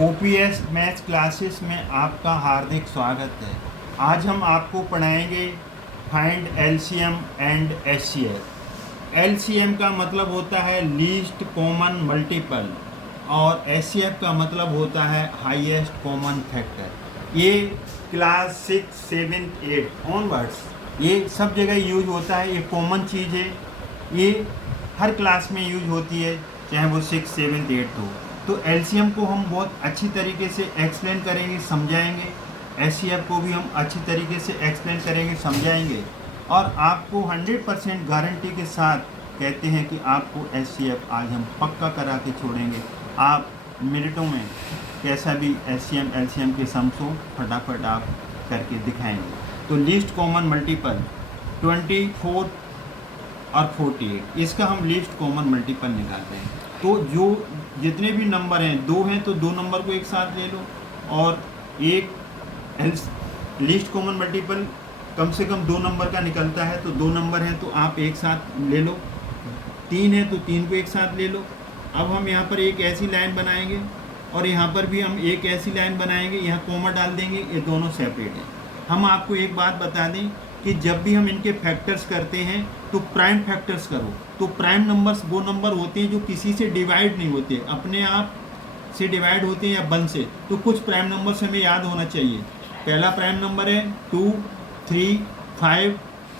OPS maths classes में आपका हार्दिक स्वागत है। आज हम आपको पढ़ाएंगे find LCM and HCF. LCM का मतलब होता है लीस्ट कॉमन मल्टीपल और एचसीएफ का मतलब होता है हाईएस्ट कॉमन फैक्टर। ये क्लास 6, 7, 8 ऑनवर्ड्स ये सब जगह यूज होता है। ये कॉमन चीज़ है, ये हर क्लास में यूज होती है, चाहे वो 6, 7, 8 हो। तो एलसीएम को हम बहुत अच्छी तरीके से एक्सप्लेन करेंगे, समझाएंगे। एचसीएफ को भी हम अच्छी तरीके से एक्सप्लेन करेंगे, समझाएंगे और आपको 100% गारंटी के साथ कहते हैं कि आपको एचसीएफ आज हम पक्का करा के छोड़ेंगे। आप मिनटों में कैसा भी एचसीएम एलसीएम के सम्स हो फटाफट आप करके दिखाएंगे। तो लीस्ट कॉमन मल्टीपल 24 और 48, इसका हम लीस्ट कॉमन मल्टीपल निकालते हैं। तो जो जितने भी नंबर हैं, 2 हैं तो 2 नंबर को एक साथ ले लो और एक लीस्ट कॉमन मल्टीपल कम से कम 2 नंबर का निकलता है, तो 2 नंबर हैं तो आप एक साथ ले लो। 3 है तो 3 को एक साथ ले लो। अब हम यहाँ पर एक ऐसी लाइन बनाएंगे और यहाँ पर भी हम एक ऐसी लाइन बनाएंगे, यहाँ कॉमा डाल देंगे, ये दोनों सेपरेट हैं। हम आपको एक बात बता दें कि जब भी हम इनके फैक्टर्स करते हैं तो प्राइम फैक्टर्स करो। तो प्राइम नंबर्स वो नंबर होते हैं जो किसी से डिवाइड नहीं होते, अपने आप से डिवाइड होते हैं या 1 से। तो कुछ प्राइम नंबर्स हमें याद होना चाहिए। पहला प्राइम नंबर है 2, 3, 5,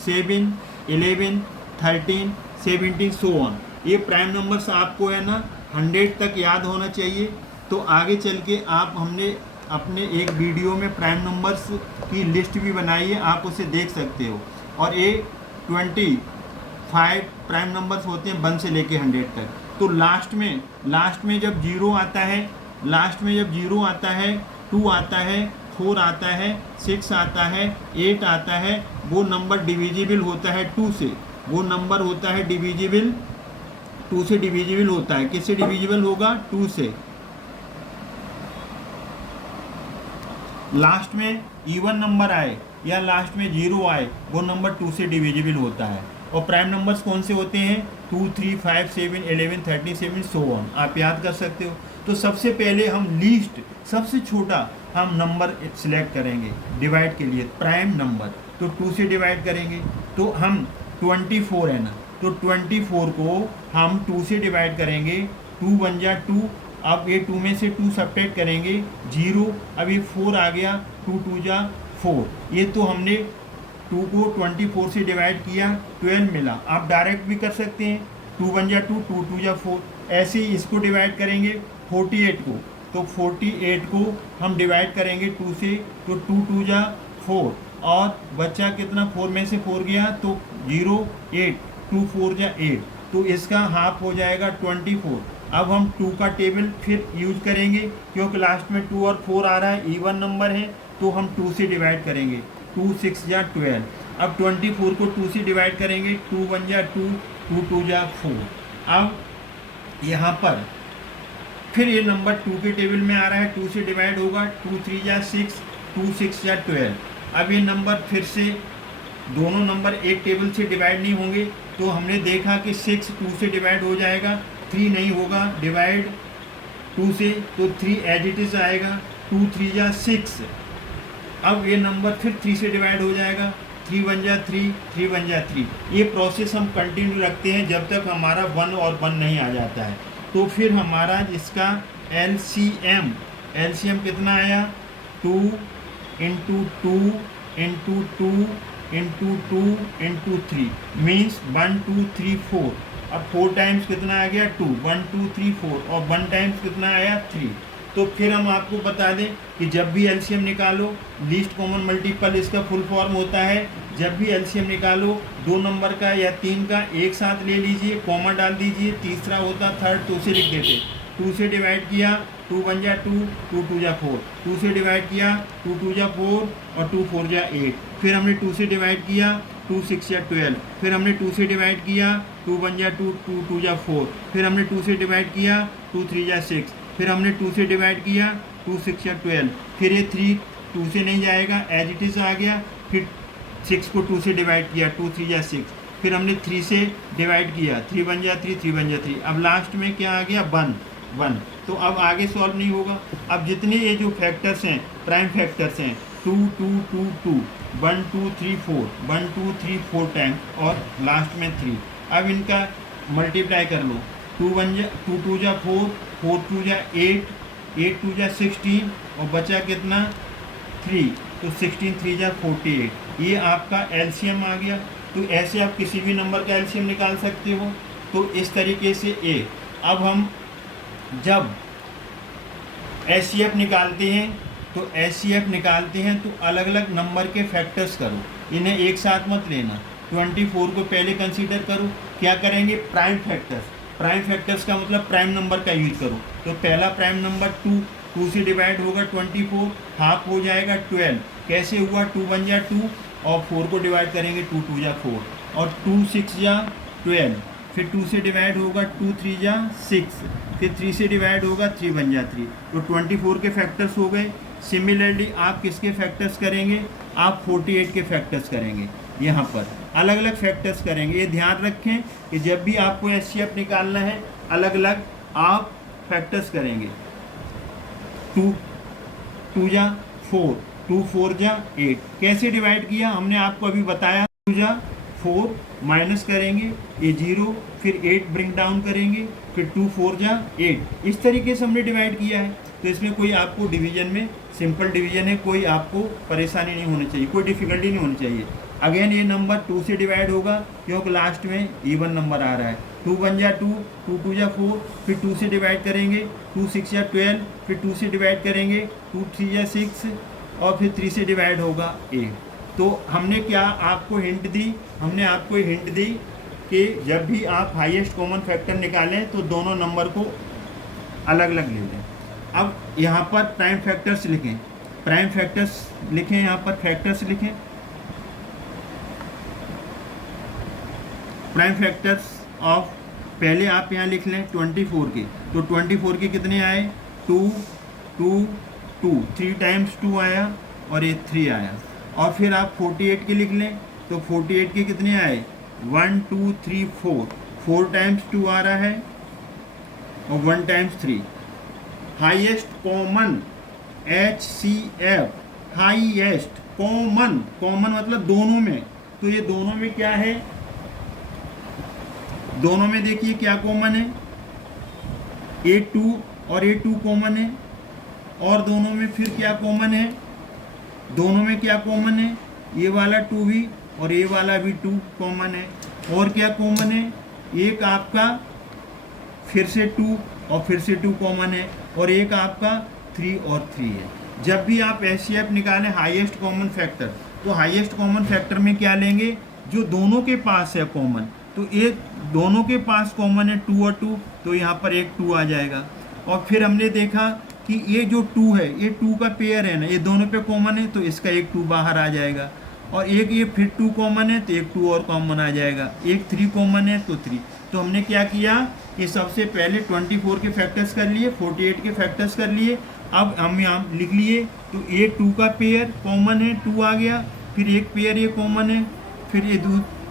7, 11, 13, 17 सो ऑन। ये प्राइम नंबर्स आपको है ना 100 तक याद होना चाहिए। तो आगे चल के हमने अपने एक वीडियो में प्राइम नंबर्स की लिस्ट भी बनाई है, आप उसे देख सकते हो। और ये 25 प्राइम नंबर्स होते हैं 1 से लेके 100 तक। तो लास्ट में जब 0 आता है, 2 आता है, 4 आता है, 6 आता है, 8 आता है, वो नंबर डिविजिबल होता है 2 से। वो नंबर होता है डिविजिबल 2 से, डिविजिबल होता है। किससे डिविजिबल होगा? 2 से। लास्ट में इवन नंबर आए या लास्ट में 0 आए, वो नंबर 2 से डिविजिबल होता है। और प्राइम नंबर्स कौन से होते हैं? 2, 3, 5, 7, 11, 37 सो ऑन। आप याद कर सकते हो। तो सबसे पहले हम लीस्ट, सबसे छोटा हम नंबर सिलेक्ट करेंगे डिवाइड के लिए, प्राइम नंबर। तो 2 से डिवाइड करेंगे तो हम 24 है ना, तो 24 को हम 2 से डिवाइड करेंगे। 2 1 जा 2, अब ये 2 में से 2 सब्ट्रैक्ट करेंगे 0, अब ये 4 आ गया, 2 2 जा 4। ये तो हमने 2 को 24 से डिवाइड किया, 12 मिला। आप डायरेक्ट भी कर सकते हैं, 2 1 जा 2, 2 2 जा 4। ऐसे ही इसको डिवाइड करेंगे 48 को, तो 48 को हम डिवाइड करेंगे 2 से, तो 2 2 जा 4 और बच्चा कितना, 4 में से 4 गया तो 0, 8, 2 4 जा 8, तो इसका हाफ हो जाएगा 24। अब हम 2 का टेबल फिर यूज करेंगे, क्योंकि लास्ट में 2 और 4 आ रहा है, इवन नंबर है, तो हम 2 से डिवाइड करेंगे। 2 6 जा 12। अब 24 को 2 से डिवाइड करेंगे, 2 1 जा 2, 2 2 जा 4। अब यहाँ पर फिर ये नंबर 2 के टेबल में आ रहा है, 2 से डिवाइड होगा, 2 3 जा 6, 2 6 जा 12। अब ये नंबर फिर से दोनों नंबर एक टेबल से डिवाइड नहीं होंगे, तो हमने देखा कि 6 2 से डिवाइड हो जाएगा, 3 नहीं होगा डिवाइड 2 से, तो 3 एज इट इज आएगा, 2 3 जा 6। अब ये नंबर फिर 3 से डिवाइड हो जाएगा, 3 1 जा 3, 3 1 जा 3। ये प्रोसेस हम कंटिन्यू रखते हैं जब तक हमारा 1 और 1 नहीं आ जाता है। तो फिर हमारा इसका एलसीएम कितना आया? 2 into 2 into 2 into 2 into 3 means 1 2 3 4। अब 4 टाइम्स कितना आ गया? 2, 1 2 3 4, और 1 टाइम्स कितना आया? 3। तो फिर हम आपको बता दें कि जब भी एलसीएम निकालो, लीस्ट कॉमन मल्टीपल इसका फुल फॉर्म होता है। जब भी एलसीएम निकालो 2 नंबर का या 3 का एक साथ ले लीजिए, कॉमा डाल दीजिए, तीसरा होता थर्ड, तो उसे लिख देते। 2 से डिवाइड किया, 2 1 जा 2, 2 2 जा 4। 2 से डिवाइड किया, 2 2 जा 4 और 2 4 जा 8। फिर हमने 2 से डिवाइड किया, 2 6 जा 12। फिर हमने 2 से डिवाइड किया, 2 1 जा 2, 2 2 जा 4। फिर हमने 2 से डिवाइड किया, 2 3 जा 6। फिर हमने 2 से डिवाइड किया, 2 6 जा 12। फिर ये 3 2 से नहीं जाएगा, एज इट इज आ गया। फिर 6 को 2 से डिवाइड किया, 2 3 जा 6। फिर हमने 3 से डिवाइड किया, 3 1 जा 3, 3 1 जा 3। अब लास्ट में क्या आ गया? 1। 1। तो अब आगे सॉल्व नहीं होगा। अब जितने ये जो फैक्टर्स हैं, प्राइम फैक्टर्स हैं, 2 2 2 2, 1 2 3 4, 1 2 3 4 टाइम और लास्ट में 3। अब इनका मल्टीप्लाई कर लो। 2 2 जा 4, 4 2 जा 8, 8 2 जा 16 और बचा कितना 3, तो 16 3 जा 48। ये आपका एलसीएम आ गया। तो ऐसे आप किसी भी नंबर का एलसीएम निकाल सकते हो। तो इस तरीके से ए। अब हम जब एचसीएफ निकालते हैं तो एचसीएफ निकालते हैं तो अलग अलग नंबर के फैक्टर्स करो, इन्हें एक साथ मत लेना। 24 को पहले कंसीडर करो। क्या करेंगे, प्राइम फैक्टर्स। प्राइम फैक्टर्स का मतलब प्राइम नंबर का यूज करो। तो पहला प्राइम नंबर 2, 2 से डिवाइड होगा 24, हाफ हो जाएगा 12। कैसे हुआ, 2 1 जा 2 और 4 को डिवाइड करेंगे 2 2 जा 4 और 2 6 जा 12। फिर 2 से डिवाइड होगा 2 3 जा 6, फिर 3 से डिवाइड होगा 3 1 जा 3। तो 24 के फैक्टर्स हो गए। सिमिलरली आप किसके फैक्टर्स करेंगे, आप 48 के फैक्टर्स करेंगे। यहाँ पर अलग अलग फैक्टर्स करेंगे। ये ध्यान रखें कि जब भी आपको एचसीएफ निकालना है अलग अलग आप फैक्टर्स करेंगे। 2 2 जा 4, 2 4 जा 8। कैसे डिवाइड किया हमने आपको अभी बताया। 2 जा 4 माइनस करेंगे, ये 0, फिर 8 ब्रिंग डाउन करेंगे, फिर 2 4 जा 8। इस तरीके से हमने डिवाइड किया है। तो इसमें कोई आपको डिवीजन में सिंपल डिवीजन है, कोई आपको परेशानी नहीं होनी चाहिए, कोई डिफिकल्टी नहीं होनी चाहिए। अगेन ये नंबर 2 से डिवाइड होगा क्योंकि लास्ट में इवन नंबर आ रहा है। 2 1 जा 2, 2 2 जा 4, फिर 2 से डिवाइड करेंगे, 2 6 जा 12, फिर 2 से डिवाइड करेंगे, 2 3 जा 6 और फिर 3 से डिवाइड होगा 8। तो हमने क्या आपको हिंट दी, हमने आपको हिंट दी कि जब भी आप हाईएस्ट कॉमन फैक्टर निकालें तो दोनों नंबर को अलग अलग ले लें। अब यहाँ पर प्राइम फैक्टर्स लिखें, प्राइम फैक्टर्स लिखें, यहाँ पर फैक्टर्स लिखें। प्राइम फैक्टर्स ऑफ, पहले आप यहाँ लिख लें 24 के। तो 24 के कितने आए, 2 2 2, 3 टाइम्स 2 आया और ये 3 आया। और फिर आप 48 के लिख लें तो 48 के कितने आए, 1 2 3 4, 4 टाइम्स 2 आ रहा है और 1 times 3। Highest common HCF, highest common, common मतलब दोनों में। तो ये दोनों में क्या है, दोनों में देखिए क्या कॉमन है, A2 और A2 कॉमन है। और दोनों में फिर क्या कॉमन है, दोनों में क्या कॉमन है, ये वाला 2 भी और ये वाला भी 2 कॉमन है। और क्या कॉमन है, एक आपका फिर से 2 और फिर से 2 कॉमन है और एक आपका 3 और 3 है। जब भी आप एचसीएफ निकालें हाईएस्ट कॉमन फैक्टर, तो हाईएस्ट कॉमन फैक्टर में क्या लेंगे, जो दोनों के पास है कॉमन। तो एक दोनों के पास कॉमन है 2 और 2, तो यहाँ पर एक 2 आ जाएगा। और फिर हमने देखा कि ये जो 2 है ये 2 का पेयर है ना, ये दोनों पे कॉमन है तो इसका एक 2 बाहर आ जाएगा। और एक ये फिर 2 कॉमन है तो एक 2 और कॉमन आ जाएगा। एक 3 कॉमन है तो 3। तो हमने क्या किया कि सबसे पहले 24 के फैक्टर्स कर लिए, 48 के फैक्टर्स कर लिए। अब हम यहाँ लिख लिए तो ये 2 का पेयर कॉमन है, 2 आ गया। फिर एक पेयर ये कॉमन है, फिर ये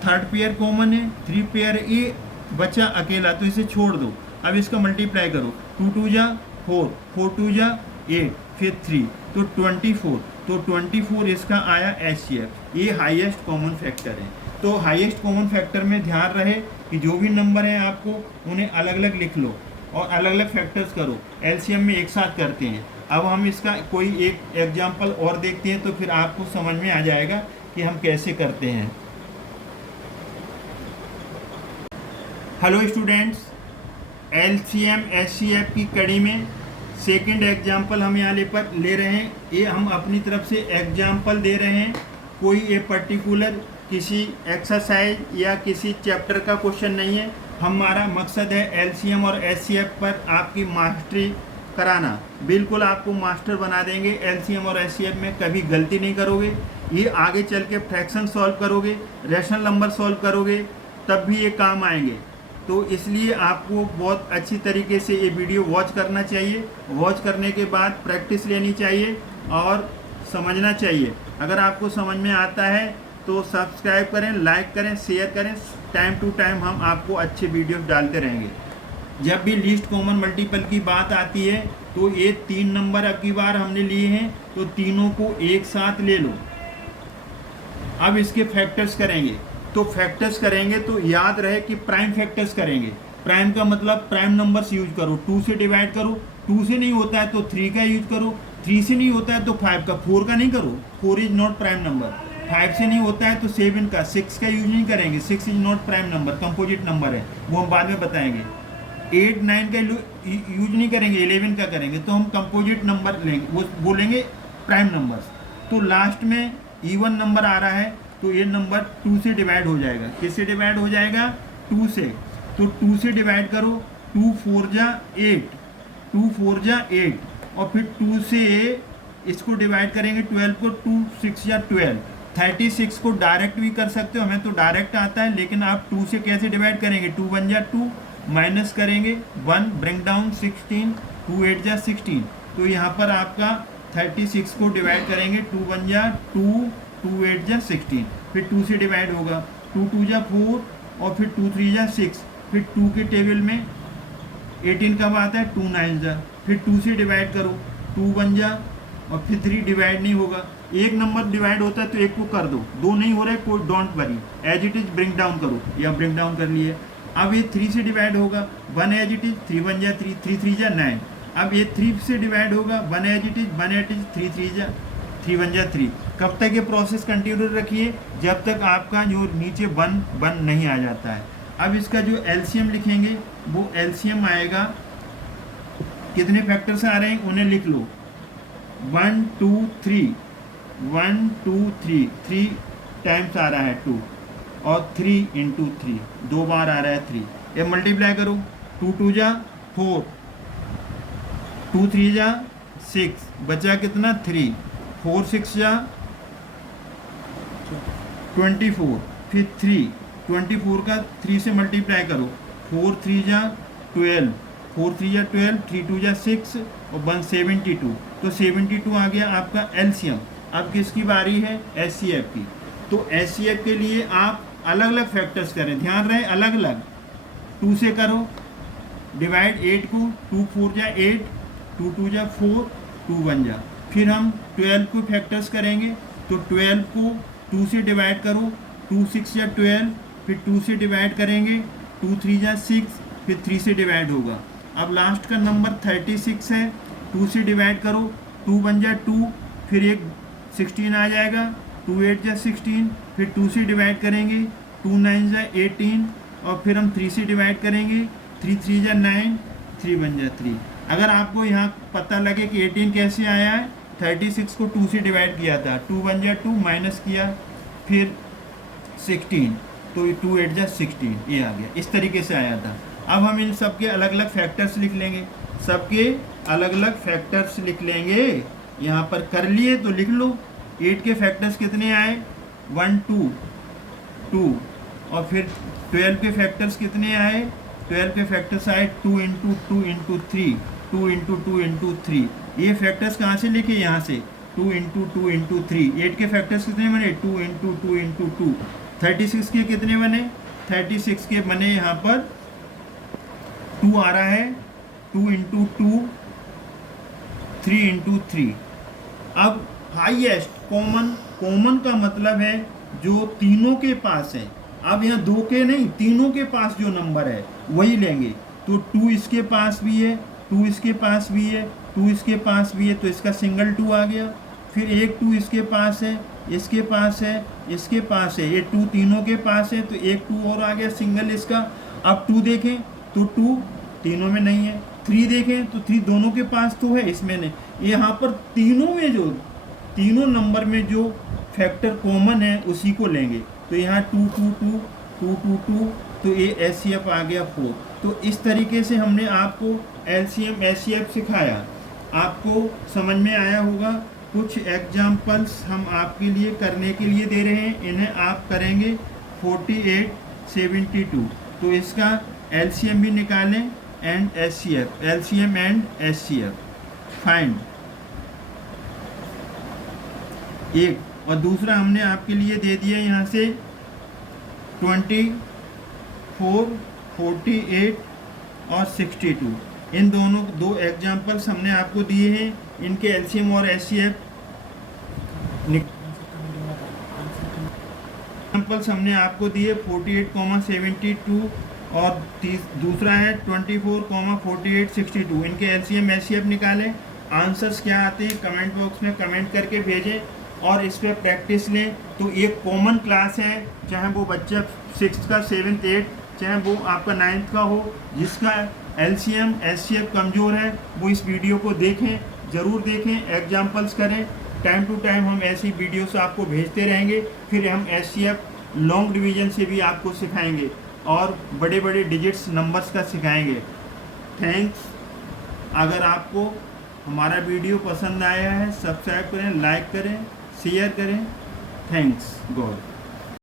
3rd पेयर कॉमन है, 3 पेयर ये बचा अकेला, तो इसे छोड़ दो। अब इसका मल्टीप्लाई करो, 2 2 जा 4, 4 2 जा 8, फिर 3, तो 24। तो 24 इसका आया एचसीएफ। ये हाईएस्ट कॉमन फैक्टर है। तो हाईएस्ट कॉमन फैक्टर में ध्यान रहे कि जो भी नंबर हैं आपको उन्हें अलग अलग लिख लो और अलग अलग फैक्टर्स करो। एलसीएम में एक साथ करते हैं। अब हम इसका कोई एक एग्जाम्पल और देखते हैं तो फिर आपको समझ में आ जाएगा कि हम कैसे करते हैं। हेलो स्टूडेंट्स, एलसीएम एचसीएफ की कड़ी में सेकंड एग्जाम्पल हम यहाँ ले रहे हैं। ये हम अपनी तरफ से एग्जाम्पल दे रहे हैं, कोई ये पर्टिकुलर किसी एक्सरसाइज या किसी चैप्टर का क्वेश्चन नहीं है। हमारा मकसद है एलसीएम और एचसीएफ पर आपकी मास्टरी कराना। बिल्कुल आपको मास्टर बना देंगे। एलसीएम और एचसीएफ में कभी गलती नहीं करोगे। ये आगे चल के फ्रैक्शन सॉल्व करोगे, रैशनल नंबर सॉल्व करोगे, तब भी ये काम आएंगे। तो इसलिए आपको बहुत अच्छी तरीके से ये वीडियो वॉच करना चाहिए। वॉच करने के बाद प्रैक्टिस लेनी चाहिए और समझना चाहिए। अगर आपको समझ में आता है तो सब्सक्राइब करें, लाइक करें, शेयर करें। टाइम टू टाइम हम आपको अच्छे वीडियो डालते रहेंगे। जब भी लीस्ट कॉमन मल्टीपल की बात आती है तो ये 3 नंबर अब की बार हमने लिए हैं तो तीनों को एक साथ ले लो। अब इसके फैक्टर्स करेंगे, तो फैक्टर्स करेंगे तो याद रहे कि प्राइम फैक्टर्स करेंगे। प्राइम का मतलब प्राइम नंबर्स यूज करो, 2 से डिवाइड करो, 2 से नहीं होता है तो 3 का यूज करो, 3 से नहीं होता है तो 5 का, 4 का नहीं करो, 4 इज नॉट प्राइम नंबर, 5 से नहीं होता है तो 7 का, 6 का यूज नहीं करेंगे, 6 is not prime number, composite number है, वो हम बाद में बताएंगे। 8 9 का यूज नहीं करेंगे, 11 का करेंगे, तो हम कंपोजिट नंबर लेंगे, वो बोलेंगे प्राइम नंबर्स। तो लास्ट में इवन नंबर आ रहा है तो ये नंबर 2 से डिवाइड हो जाएगा। किससे डिवाइड हो जाएगा? 2 से। तो 2 से डिवाइड करो, 2 4 जा 8, 2 4 जा 8, और फिर 2 से इसको डिवाइड करेंगे 12 को, 2 6 या 12। 36 को डायरेक्ट भी कर सकते हो, हमें तो डायरेक्ट आता है, लेकिन आप 2 से कैसे डिवाइड करेंगे? 2 1 जा 2, माइनस करेंगे 1, ब्रिंग डाउन 16, 2 8 जा 16। तो यहाँ पर आपका 36 को डिवाइड करेंगे, 2 1 जा 2, 2 8 जा 16, फिर 2 से डिवाइड होगा, 2 2 जा 4, और फिर 2 3 जा 6, फिर 2 के टेबल में 18 कब आता है? 2 9 जा, फिर 2 से डिवाइड करो, 2 1 जा, और फिर 3 डिवाइड नहीं होगा, एक नंबर डिवाइड होता है तो एक को कर दो, 2 नहीं हो रहा है कोई don't worry, as it is bring down करो, या ब्रिंग डाउन कर लिए। अब ये 3 से डिवाइड होगा, 1 एज इट इज, 3 1 जा 3, 3 3 जा 9। अब ये 3 से डिवाइड होगा, 1 as it is, 1 as it is, 3 3 जा 3 1 जा 3। कब तक ये प्रोसेस कंटिन्यू रखिए? जब तक आपका जो नीचे 1 1 नहीं आ जाता है। अब इसका जो एलसीएम लिखेंगे वो एलसीएम आएगा, कितने फैक्टर्स आ रहे हैं उन्हें लिख लो, 1 2 3, 1 2 3, 3 टाइम्स आ रहा है 2, और 3 इंटू 3, 2 बार आ रहा है 3। ये मल्टीप्लाई करो, 2 2 जा 4, 2 3 जा 6, बचा कितना? 3, 4 6 जा 24, फिर 3, 24 का 3 से मल्टीप्लाई करो, 4 3 जा 12, 4 3 जा 12, 3 2 जा 6, और 1 72। तो 72 आ गया आपका एलसीएम। अब किसकी बारी है? एचसीएफ की। तो एचसीएफ के लिए आप अलग अलग फैक्टर्स करें, ध्यान रहे अलग अलग। 2 से करो डिवाइड 8 को, 2 4 जा 8, 2 2 जा 4, 2 1 जा। फिर हम 12 को फैक्टर्स करेंगे, तो 12 को 2 से डिवाइड करो, 2 6 जा 12, फिर 2 से डिवाइड करेंगे, 2 3 जा 6, फिर 3 से डिवाइड होगा। अब लास्ट का नंबर 36 है, 2 से डिवाइड करो, 2 1 जा 2, फिर एक 16 आ जाएगा, 2 8 जा 16, फिर 2 से डिवाइड करेंगे, 2 9 जा 18, और फिर हम 3 से डिवाइड करेंगे, 3 3 जा 9, 3 1 जा 3। अगर आपको यहाँ पता लगे कि 18 कैसे आया है, 36 को 2 से डिवाइड किया था, 2 1 जा 2, माइनस किया, फिर 16, तो 2 8 जा 16, ये आ गया, इस तरीके से आया था। अब हम इन सबके अलग अलग फैक्टर्स लिख लेंगे, सबके अलग अलग फैक्टर्स लिख लेंगे। यहाँ पर कर लिए तो लिख लो, 8 के फैक्टर्स कितने आए? 1 2 2, और फिर 12 के फैक्टर्स कितने आए? 12 के फैक्टर्स आए 2 इंटू 2 इंटू 3, 2 इंटू 2 इंटू 3। ये फैक्टर्स कहाँ से लिखे? यहाँ से, 2 इंटू 2 इंटू 3। 8 के फैक्टर्स कितने बने? 2 इंटू 2 इंटू 2। 36 के कितने बने? 36 के बने यहाँ पर 2 आ रहा है, 2 इंटू 2, 3 इंटू 3। अब हाईएस्ट कॉमन का मतलब है जो तीनों के पास है। अब यहाँ 2 के नहीं, तीनों के पास जो नंबर है वही लेंगे। तो 2 इसके पास भी है, 2 इसके पास भी है, 2 इसके पास भी है, तो इसका सिंगल 2 आ गया। फिर एक 2 इसके पास है, इसके पास है, इसके पास है, ये 2 तीनों के पास है, तो एक 2 और आ गया सिंगल इसका। अब 2 देखें तो 2 तीनों में नहीं है, 3 देखें तो 3 दोनों के पास तो है, इसमें नहीं। यहाँ पर तीनों में जो तीनों नंबर में जो फैक्टर कॉमन है उसी को लेंगे। तो यहाँ 2 2 2 2 2 2, तो ये एचसीएफ आ गया 4। तो इस तरीके से हमने आपको एलसीएम एचसीएफ सिखाया, आपको समझ में आया होगा। कुछ एग्जाम्पल्स हम आपके लिए करने के लिए दे रहे हैं, इन्हें आप करेंगे 48 72। तो इसका एलसीएम भी निकालें and HCF, LCM and HCF find एक। और दूसरा हमने आपके लिए दे दिया यहाँ से 24 48 और 62। इन दोनों दो एग्जाम्पल्स हमने आपको दिए हैं। इनके एलसीएम और एचसीएफ एग्जाम्पल्स हमने आपको दिए 48,72 और दूसरा है 24,48,62। इनके एलसीएम एचसीएफ निकालें। आंसर्स क्या आते हैं कमेंट बॉक्स में कमेंट करके भेजें और इस पर प्रैक्टिस लें। तो एक कॉमन क्लास है, चाहे वो बच्चा 6th का 7th 8th, चाहे वो आपका 9th का हो, जिसका एलसीएम एचसीएफ कमज़ोर है वो इस वीडियो को देखें, ज़रूर देखें, एग्जाम्पल्स करें। टाइम टू टाइम हम ऐसी वीडियोस आपको भेजते रहेंगे। फिर हम एचसीएफ लॉन्ग डिवीज़न से भी आपको सिखाएंगे और बड़े बड़े डिजिट्स नंबर्स का सिखाएंगे। थैंक्स। अगर आपको हमारा वीडियो पसंद आया है सब्सक्राइब करें, लाइक करें, शेयर करें। Thanks God.